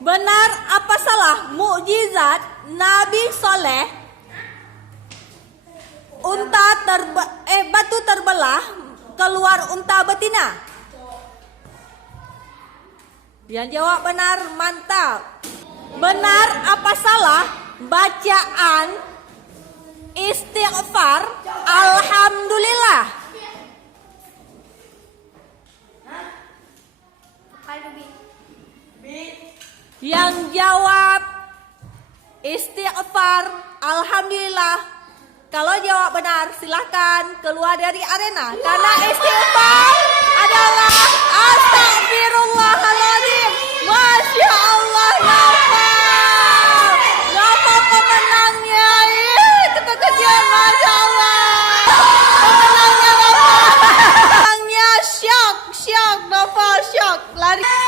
Benar apa salah mukjizat Nabi Soleh? Batu terbelah keluar unta betina. Yang jawab benar, mantap. Benar apa salah bacaan istighfar alhamdulillah? Yang jawab istighfar alhamdulillah. Kalau jawab benar silahkan keluar dari arena. Karena istighfar adalah astagfirullahaladzim. Masya Allah, Naufal. Naufal pemenangnya. Keterkejut, Masya Allah. Pemenangnya Naufal. Pemenangnya syok, Naufal syok. Lari.